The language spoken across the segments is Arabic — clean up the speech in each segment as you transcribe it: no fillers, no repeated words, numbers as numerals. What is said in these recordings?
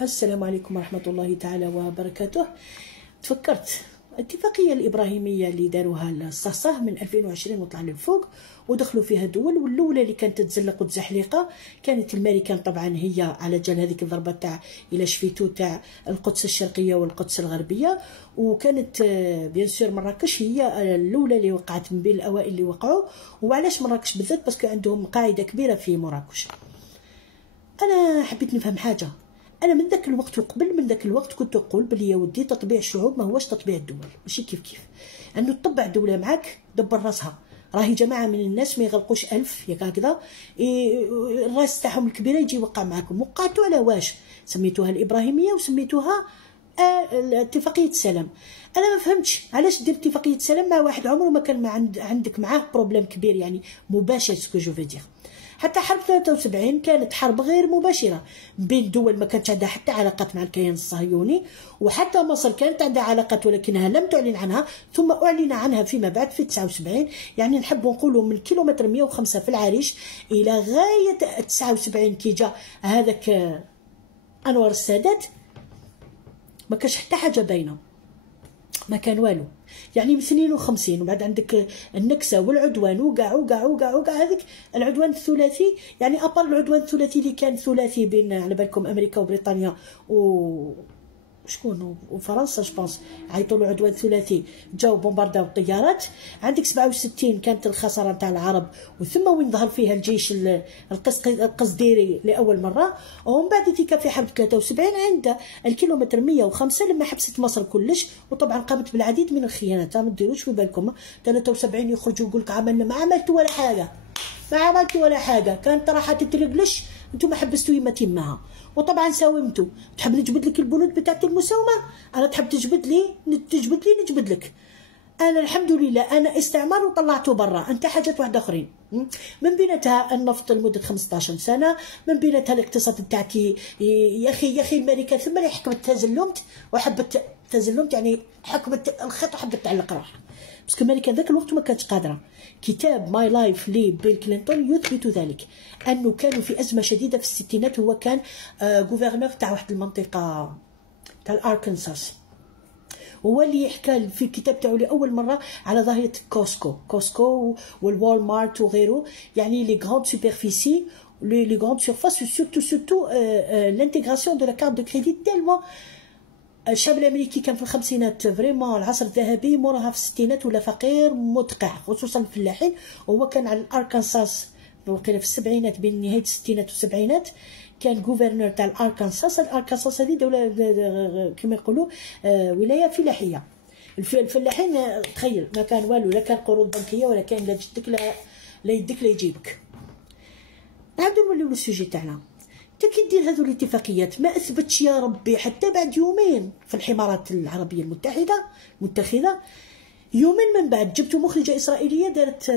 السلام عليكم ورحمة الله تعالى وبركاته. تفكرت الاتفاقية الإبراهيمية اللي داروها الصهصه من 2020 وطلع للفوق ودخلوا فيها دول، والأولى اللي كانت تتزلق وتزحليقة كانت الأمريكان. طبعا هي على جال هذيك الضربة تاع إلى شفيتو تاع القدس الشرقية والقدس الغربية، وكانت بيان سور مراكش هي الأولى اللي وقعت من بين الأوائل اللي وقعوا. وعلاش مراكش بالذات؟ باسكو عندهم قاعدة كبيرة في مراكش. أنا حبيت نفهم حاجة. انا من ذاك الوقت وقبل من ذاك الوقت كنت اقول بلي يا ودي تطبيع الشعوب ما هوش تطبيع الدول، ماشي كيف انه تطبع دوله معاك دبر راسها. راهي جماعه من الناس ما يغلقوش 1000 ياك هكذا، الراس تاعهم الكبيره يجي يوقع معاكم. وقعتوا على واش سميتوها الابراهيميه وسميتوها اتفاقيه السلام. انا ما فهمتش علاش دير اتفاقيه السلام مع واحد عمره ما كان عندك معاه بروبليم كبير، يعني مباشر. سكو جو فو دير حتى حرب 73 كانت حرب غير مباشرة بين دول ما كانت عندها حتى علاقات مع الكيان الصهيوني، وحتى مصر كانت عندها علاقات ولكنها لم تعلن عنها، ثم أعلن عنها فيما بعد في 79. يعني نحب نقولوا من كيلومتر 105 في العريش إلى غاية 79 كي جا هذاك أنور السادات ما كانش حتى حاجة باينة، ما كان والو. يعني من 52 وبعد عندك النكسه والعدوان وكاع هذيك العدوان الثلاثي. يعني ابار العدوان الثلاثي اللي كان ثلاثي بين على بالكم امريكا وبريطانيا وشكون وفرنسا جوبونس، عيطوا له عدوان ثلاثي، جاو بومبارداو الطيارات. عندك 67 كانت الخساره نتاع العرب، وثم وين ظهر فيها الجيش القصديري لاول مره. ومن بعد تيكا في حرب 73 عند الكيلومتر 105 لما حبست مصر كلش، وطبعا قامت بالعديد من الخيانات. ما ديروش في بالكم 73 يخرجوا يقول لك عملنا، ما عملتوا ولا حاجه، ما عملتوا ولا حاجه. كانت راح تترقلش، انتم حبستوا يما تمها. وطبعا ساومتوا. تحب نجبد لك البنود بتاعت المساومه؟ انا تحب تجبد لي نجبد لك. انا الحمد لله انا استعمار وطلعته برا. انت حاجات واحده اخرين، من بيناتها النفط لمده 15 سنه، من بيناتها الاقتصاد تاعك. يا اخي الملكه ثم اللي حكمت تزلمت وحبت تزلمت، يعني حكمت الخيط وحبت تعلق روحها. بس الملكه ذاك الوقت ما كانتش قادره. كتاب ماي لايف لي بيل كلينتون يثبت ذلك، انه كانوا في ازمه شديده في الستينات. هو كان غوفرنور تاع واحد المنطقه تاع الاركنساس، هو اللي يحكى في الكتاب تاعو لاول مره على ظاهره كوسكو والوال مارت وغيره. يعني لي غراند سوبرفيسي لي غراند سيرفاس، سورتو لانتيغراسيون دو لا كارت دو كريدي. تالمون الشعب الامريكي كان في الخمسينات فريمون العصر الذهبي، موراها في الستينات ولا فقير مدقع، خصوصا الفلاحين. وهو كان على الاركنساس وقيل في السبعينات، بين نهايه الستينات والسبعينات كان غوفرنور تاع الاركنساس هذه دوله كما يقولوا ولايه فلاحيه. الفلاحين تخيل ما كان والو، لا كان قروض بنكيه ولا كان لا جدك لا يدك لا يجيبك. نعاودو نوليو للسوجي تاعنا. كي دير هذو الاتفاقيات ما اثبتش يا ربي حتى بعد يومين في الحمارات العربيه المتخذه يومين من بعد جبتوا مخرجه اسرائيليه دارت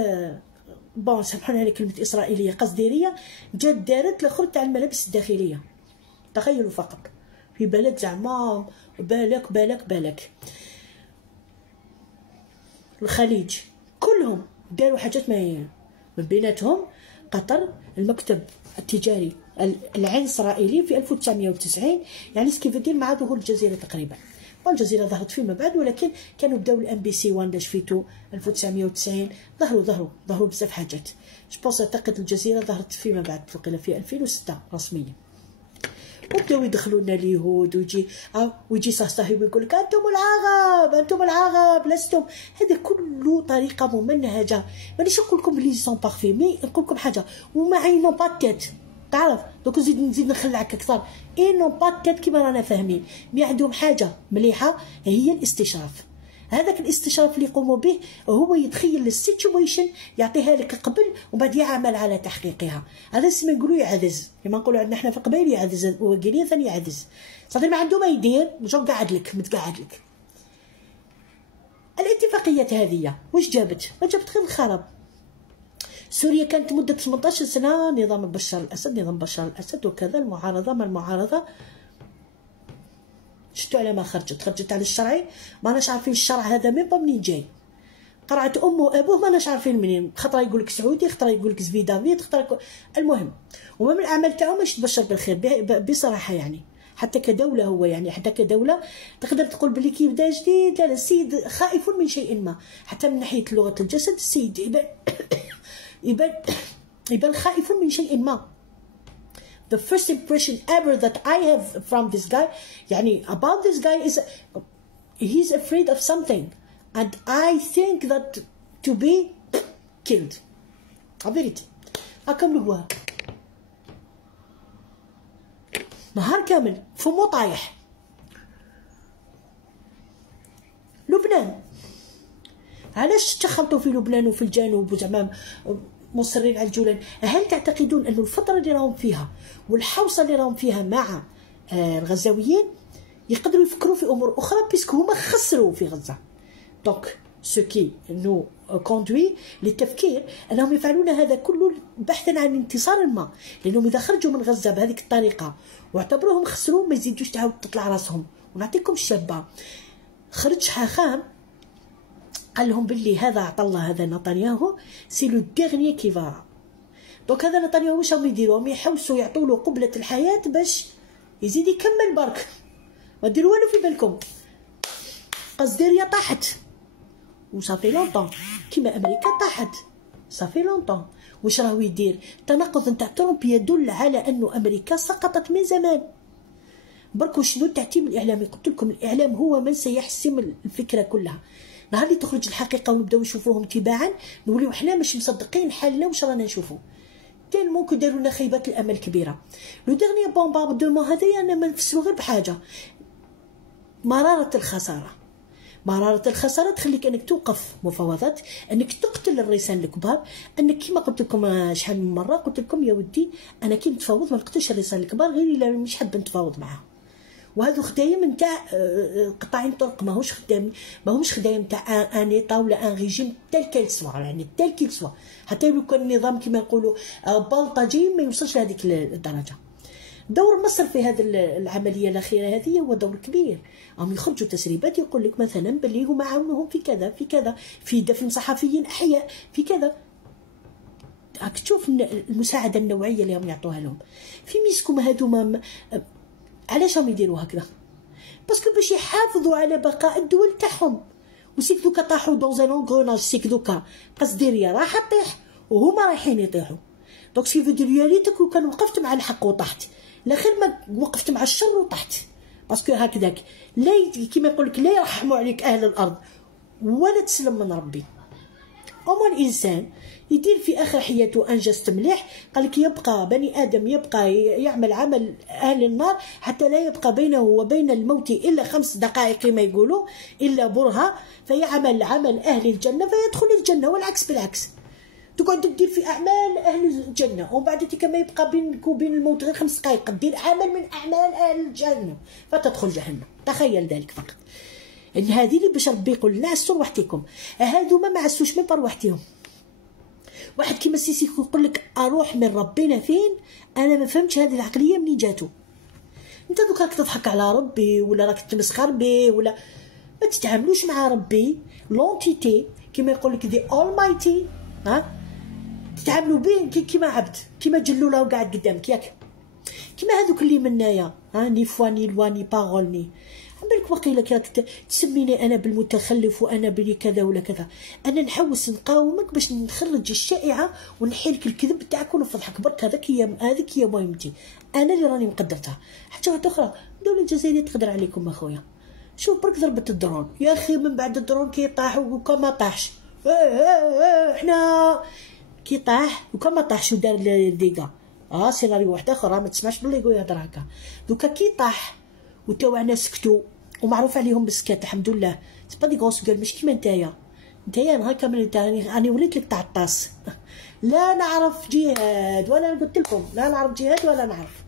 بون سامحوني على كلمه اسرائيليه قصديريه، جات دارت الخرج تاع الملابس الداخليه. تخيلوا فقط في بلد زعما بالك الخليج كلهم داروا حاجات ما من بيناتهم قطر المكتب التجاري العين الاسرائيلي في 1990. يعني سكيفيدير مع ظهور الجزيره تقريبا، والجزيره ظهرت فيما بعد، ولكن كانوا بداو الام بي سي 1 شفيتو 1990 ظهروا بزاف حاجات. جوبونس اعتقد الجزيره ظهرت فيما بعد في 2006 رسميا. وبداو يدخلوا لنا اليهود ويجي صهصهي ويقول لك انتم العرب لستم. هذا كله طريقه ممنهجه. مانيش نقول لكم بلي سون بارفي، مي نقول لكم حاجه وما عينو باتيت تعرف. دوك نزيد نخلعك اكثر. نو باتيت كيما رانا فاهمين، مي عندهم حاجه مليحه هي الاستشراف. هذاك الاستشراف اللي يقوموا به هو يتخيل السيتويشن يعطيها لك قبل وبعد يعمل على تحقيقها. هذا اسمه يقولوا يعذز، كما نقولوا عندنا احنا في القبائل يعذز، وقيلين ثاني يعذز. صدق ما عنده ما يدير جو متقعد لك. الاتفاقيات هذه واش جابت؟ ما جابت غير الخراب. سوريا كانت مده 18 سنه نظام بشار الاسد وكذا، المعارضه ما المعارضه. شفتوا على ما خرجت على الشرعي. ما ناش عارفين الشرع هذا منين جاي. قرعت امه وابوه ما ناش عارفين منين، خطره يقول لك سعودي، خطره يقول لك زفيدافيد، المهم. وما من الاعمال تاعو مش تبشر بالخير بصراحه. يعني حتى كدوله هو يعني حتى كدوله تقدر تقول بلي كي بدا جديد. لا السيد خائف من شيء ما، حتى من ناحيه لغه الجسد السيد يبان خائف من شيء ما. The first impression ever that I have from this guy يعني about this guy is he's afraid of something and I think that to be killed. عبرتي أكمل هو نهار كامل فمو طايح. لبنان علاش تخلطوا في لبنان وفي الجنوب وزعما مصرين على الجولان؟ هل تعتقدون أن الفترة اللي راهم فيها والحوصة اللي راهم فيها مع الغزاويين يقدروا يفكروا في أمور أخرى بيسكو هما خسروا في غزة؟ دونك سو كي نو كوندوي للتفكير أنهم يفعلون هذا كله بحثا عن انتصار ما، لأنهم إذا خرجوا من غزة بهذه الطريقة واعتبروهم خسروا ما يزيدوش تعاود تطلع راسهم. ونعطيكم الشابة، خرج حاخام قال لهم باللي هذا عطى الله هذا نتنياهو سي لو ديرنيي كي فا. دونك هذا نتنياهو واش راهم يديروا؟ راهم يحوسوا يعطوا له قبلة الحياة باش يزيد يكمل برك. ما ديروا والو في بالكم. قصديريا طاحت وصافي لونطون كيما امريكا طاحت صافي لونطون. واش راهو يدير؟ التناقض نتاع ترامب يدل على انه امريكا سقطت من زمان. برك شنو التعتيم الاعلامي؟ قلت لكم الاعلام هو من سيحسم الفكره كلها. نهار اللي تخرج الحقيقه ونبداو نشوفوهم تباعا نوليو حنا مش مصدقين حالنا واش رانا نشوفو. تالمون كو داروا لنا خيبه الامل كبيره. لو ديرني بومباردمون هذايا انا ما نفسرو غير بحاجه، مراره الخساره. مرارة الخسارة تخليك انك توقف مفاوضات، انك تقتل الريسان الكبار، انك كما قلت لكم شحال من مره قلت لكم يا ودي انا كي نتفاوض ما نقتلش الريسان الكبار غير الا مش حاب نتفاوض معاهم. وهذو خدايم نتاع قطاعين طرق، ماهوش خدايم نتاع ان ايطا ولا ان ريجيم تال كيل سوا، يعني تال كيل سوا. حتى لو كان النظام كما نقولوا بلطجي ما يوصلش لهذيك الدرجه. دور مصر في هذه العمليه الاخيره هذه هو دور كبير. هم يخرجوا تسريبات يقول لك مثلا باللي هما عاونوهم في كذا في كذا، في دفن صحفيين احياء في كذا. راك تشوف المساعده النوعيه اللي هم يعطوها لهم. في ميسكم هذوما علاش هم يديروا هكذا؟ باسكو باش يحافظوا على بقاء الدول تاعهم. وسيك دوكا طاحوا دون ان انغروناج، سيك دوكا قصديريا راح تطيح وهما رايحين يطيحوا. دونك سي فيديو يا ريتك وكان وقفت مع الحق وطحت، لا خير ما وقفت مع الشر وطحت. باسكو هكذاك لا كيما يقول لك لا يرحموا عليك اهل الارض ولا تسلم من ربي. أما الانسان يدير في اخر حياته انجزت مليح، قال لك يبقى بني ادم يبقى يعمل عمل اهل النار حتى لا يبقى بينه وبين الموت الا 5 دقائق كما يقولوا، الا برهه، فيعمل عمل اهل الجنه فيدخل الجنه، والعكس بالعكس. تقعد تدير في اعمال اهل الجنه ومن بعد كما يبقى بينك وبين الموت غير 5 دقائق دير عمل من اعمال اهل الجنه فتدخل جهنم. تخيل ذلك فقط. يعني هذه اللي باش ربي يقول لا عسوا روحتكم، هذوما ما عسوش من بروحتهم. واحد كيما السيسي يقول لك اروح من ربنا فين؟ انا ما فهمتش هذه العقليه منين جاتو. انت دوك راك تضحك على ربي ولا راك تمسخر به ولا ما تتعاملوش مع ربي لونتيتي كيما يقول لك ذا اولمايتي، ها تتعاملوا به كيما عبد، كيما جلوله وقاعد قدامك ياك، كيما هذوك اللي منايا ني فوا ني لوا ني باغول ني. عمرك وقيله كي تسميني انا بالمتخلف وانا بلي كذا ولا كذا. انا نحوس نقاومك باش نخرج الشائعه ونحي لك الكذب تاعك ونفضحك برك. هذيك هي مهمتي انا اللي راني مقدرتها. حاجه واحده اخرى، الدوله الجزائريه تقدر عليكم اخويا. شوف برك ضربت الدرون يا اخي، من بعد الدرون كي طاح وكان ما طاحش احنا كي طاح وكان ما طاحش ودار الديكا سيناريو واحد اخر. ما تسمعش باللي يقول يهضر هكا. دوكا كي طاح وتوعنا سكتوا ومعروف عليهم بالسكات الحمد لله. سبا دي غوس قال مش كيما نتايا نهار كامل راني وليت لك تاع الطاس لا نعرف جهاد ولا قلت لكم لا نعرف جهاد ولا نعرف.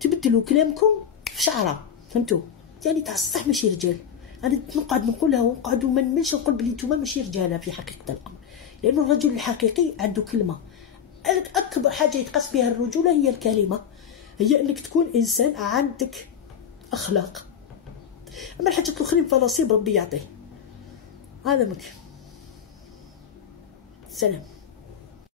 تبدلوا كلامكم في شعره، فهمتوا؟ يعني تاع الصح ماشي رجال. انا نقعد نقولها ونقعد وما نملش نقول بلي نتوما ماشي رجاله في حقيقه الامر، لانه الرجل الحقيقي عنده كلمه. اكبر حاجه يتقاس بها الرجوله هي الكلمه، هي انك تكون انسان عندك اخلاق. اما الحاجات الاخرين فنصيب ربي يعطيه. هذا مك. سلام.